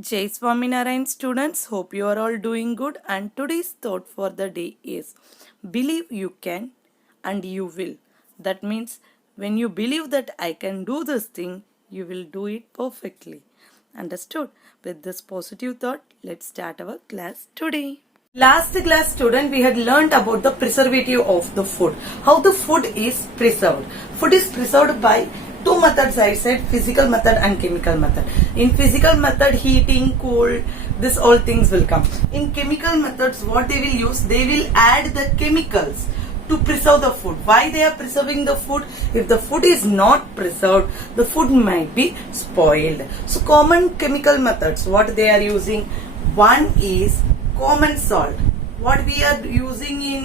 Jai Swaminarayan students, hope you are all doing good, and today's thought for the day is believe you can and you will. That means when you believe that I can do this thing, you will do it perfectly. Understood? With this positive thought, let's start our class today. Last class student we had learnt about the preservative of the food. How the food is preserved. Food is preserved by two methods I said, physical method and chemical method. In physical method, heating, cold, this all things will come. In chemical methods, what they will use, they will add the chemicals to preserve the food. Why they are preserving the food? If the food is not preserved, the food might be spoiled. So common chemical methods, what they are using, one is common salt. What we are using in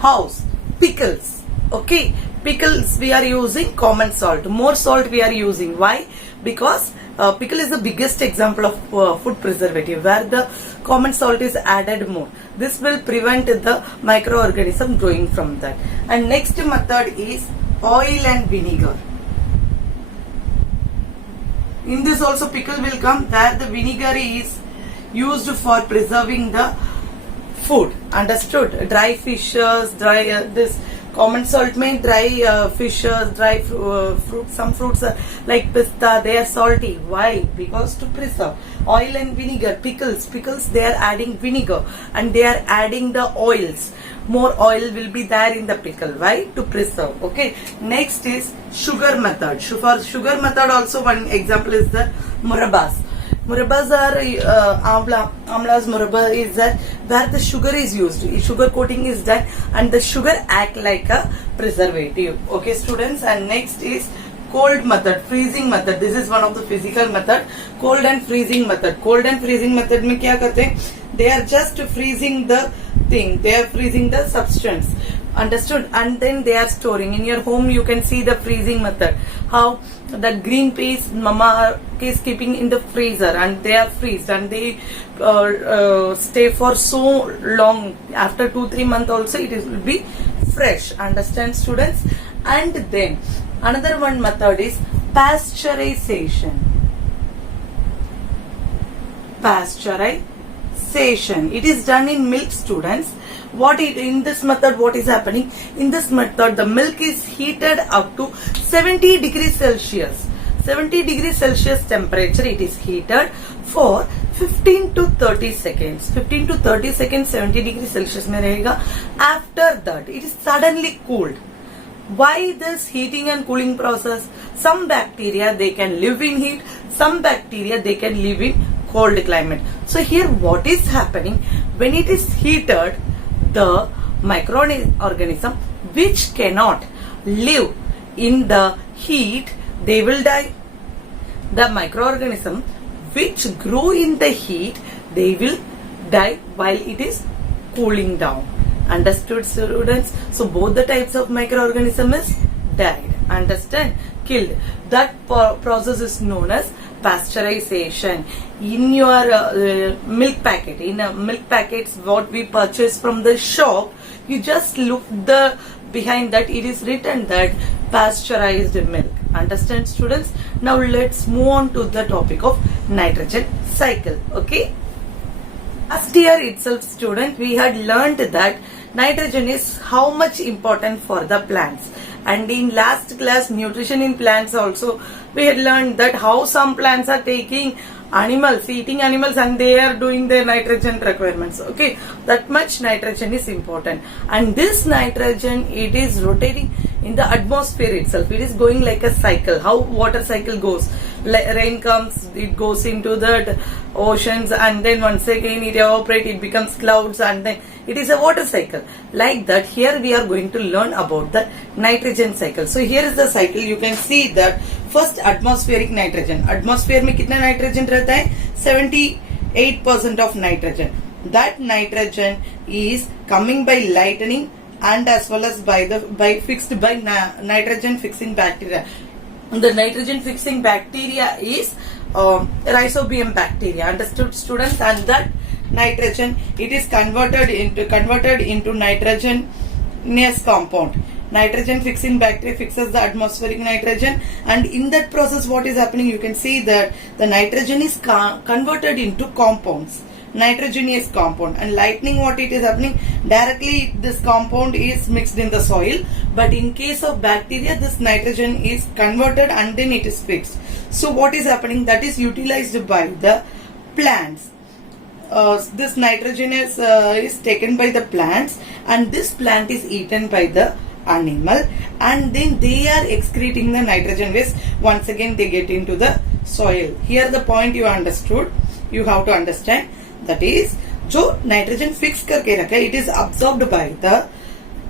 house, pickles. Okay, pickles we are using common salt. More salt we are using. Why? Because pickle is the biggest example of food preservative where the common salt is added more. This will prevent the microorganism growing from that. And next method is oil and vinegar. In this also pickle will come where the vinegar is used for preserving the food. Understood? Dry fishes, this common salt means dry fishes, dry fruit. Some fruits are like pista, they are salty. Why? Because to preserve. Oil and vinegar, pickles they are adding vinegar and they are adding the oils. More oil will be there in the pickle. Why? To preserve. Okay. Next is sugar method. For sugar method also one example is the murabbas. Murabbas are amla's murabba is that where the sugar is used. Sugar coating is done and the sugar act like a preservative. Okay, students. And next is cold method, freezing method. This is one of the physical method. Cold and freezing method. Cold and freezing method में क्या करते हैं? They are just freezing the thing. They are freezing the substance. Understood? And then they are storing. In your home you can see the freezing method. How the green peas mama is keeping in the freezer and they are freezed and they stay for so long. After 2-3 months also it will be fresh. Understand, students? And then another one method is pasteurization. Pasteurization. It is done in milk, students. In this method, what is happening? In this method, the milk is heated up to 70 degrees Celsius. 70 degrees Celsius temperature, it is heated for 15 to 30 seconds. 15 to 30 seconds, 70 degrees Celsius mein rahega. After that, it is suddenly cooled. Why this heating and cooling process? Some bacteria, they can live in heat. Some bacteria, they can live in cold climate. So here what is happening? When it is heated, the microorganism which cannot live in the heat, they will die. The microorganism which grow in the heat, they will die while it is cooling down. Understood, students? So both the types of microorganism is died. Understand? Killed. That process is known as pasteurization. In your milk packet, in milk packets what we purchase from the shop, you just look the behind that it is written that pasteurized milk. Understand, students? Now let's move on to the topic of nitrogen cycle. Okay. Last year itself, student, we had learned that nitrogen is how much important for the plants. And in last class, nutrition in plants also, we had learned that how some plants are taking animals, eating animals, and they are doing their nitrogen requirements. Okay, that much nitrogen is important. And this nitrogen, it is rotating in the atmosphere itself. It is going like a cycle. How water cycle goes. Rain comes, it goes into the oceans, and then once again it evaporates, it becomes clouds, and then it is a water cycle. Like that, here we are going to learn about the nitrogen cycle. So here is the cycle. You can see that first atmospheric nitrogen. Atmosphere में कितना nitrogen रहता है? 78% of nitrogen. That nitrogen is coming by lightning and as well as by nitrogen fixing bacteria. The nitrogen fixing bacteria is rhizobium bacteria. Understood, students? And that nitrogen, it is converted into nitrogenous compound. nitrogen fixing bacteria fixes the atmospheric nitrogen, and in that process what is happening, you can see that the nitrogen is converted into compounds, nitrogenous compound, and lightning, what it is happening, directly this compound is mixed in the soil, but in case of bacteria this nitrogen is converted and then it is fixed. So what is happening, that is utilized by the plants. This nitrogen is taken by the plants, and this plant is eaten by the animal, and then they are excreting the nitrogen waste. Once again they get into the soil. Here the point you understood, you have to understand, that is जो nitrogen fix करके रखा है, it is absorbed by the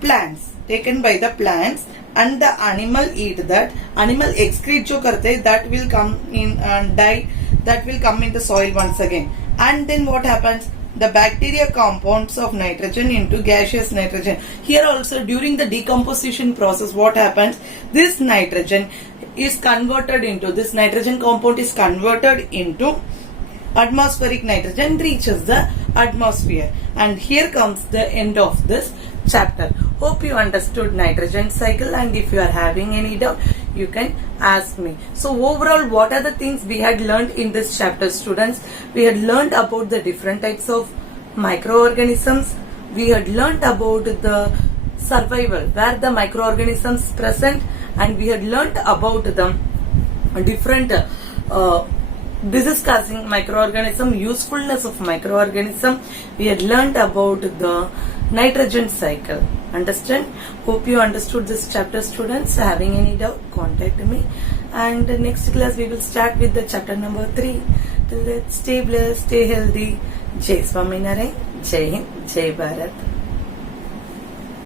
plants, taken by the plants, and the animal eat that. Animal excrete जो करते हैं, that will come in and die, that will come in the soil once again. And then what happens, the bacteria compounds of nitrogen into gaseous nitrogen. Here also during the decomposition process what happens, this nitrogen is converted into, this nitrogen compound is converted into atmospheric nitrogen, reaches the atmosphere. And here comes the end of this chapter. Hope you understood nitrogen cycle, and if you are having any doubt you can ask me. So overall, what are the things we had learned in this chapter, students? We had learned about the different types of microorganisms. We had learned about the survival where the microorganisms present, and we had learned about the different disease causing microorganism, usefulness of microorganism. We had learned about the nitrogen cycle. Understand? Hope you understood this chapter, students. Having any doubt, contact me, and next class we will start with the chapter number 3. Till then, stay blessed, stay healthy. Jai Swaminarayan, Jai Hind, Jai Bharat.